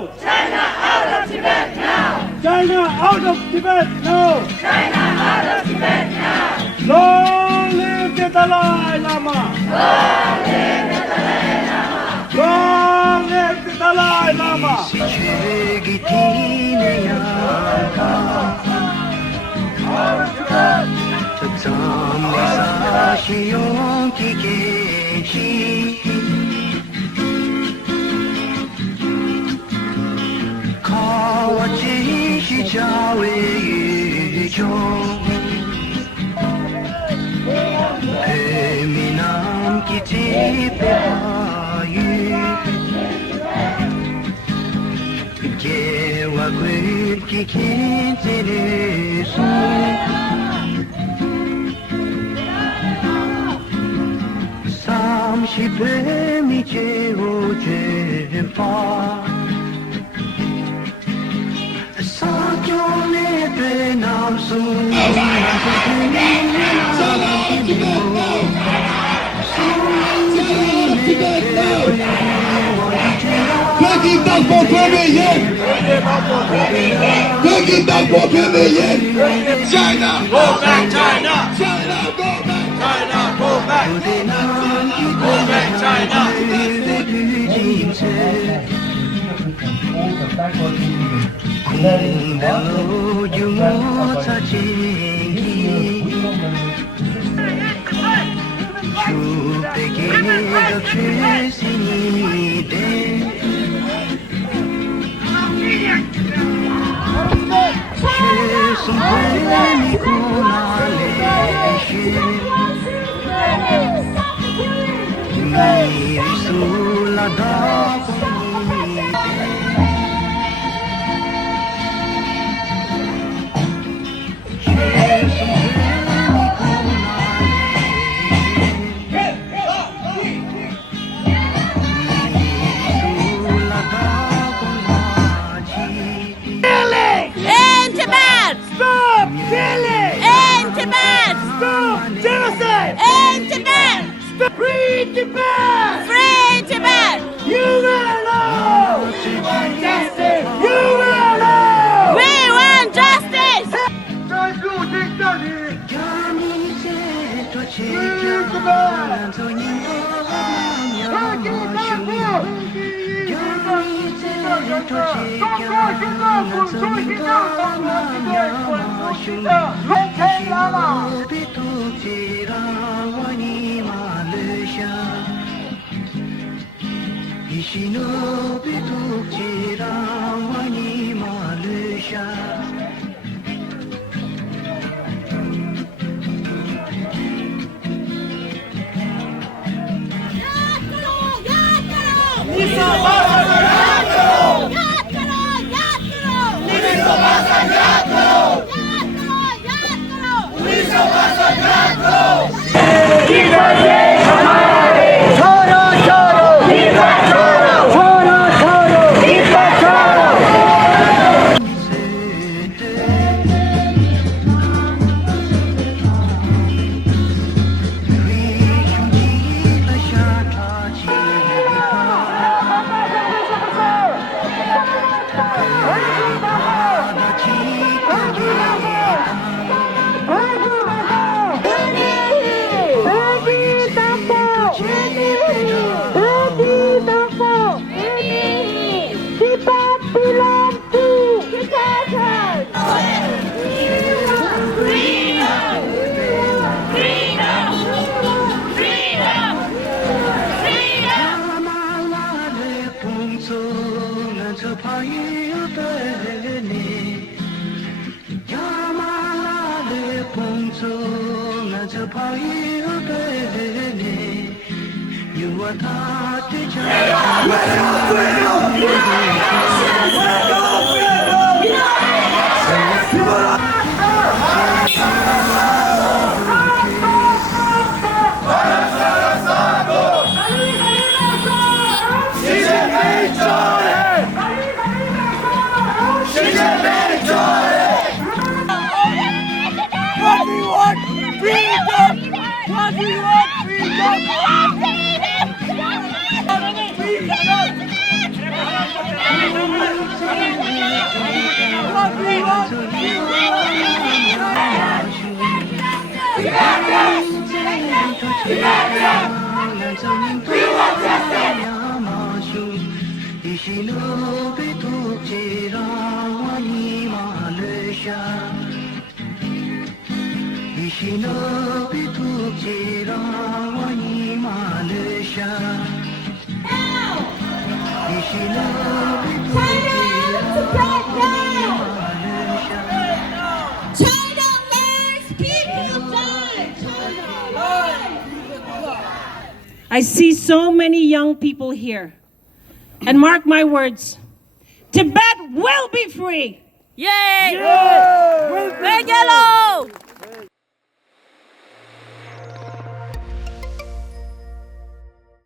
China out of Tibet now! China out of Tibet now! China out of Tibet now! Long live the Dalai Lama! Long live the Dalai Lama! Long live the Dalai Lama! China, go back, China! China, go back! China, go back! Go back, China! In Tibet! Stop killing! In Tibet! Stop genocide! In Tibet! Stop! Free Tibet! Free Tibet! You will know! We want justice! You will know! We want justice! China lands, people die. I see so many young people here. And mark my words, Tibet will be free. Yay! Red yellow!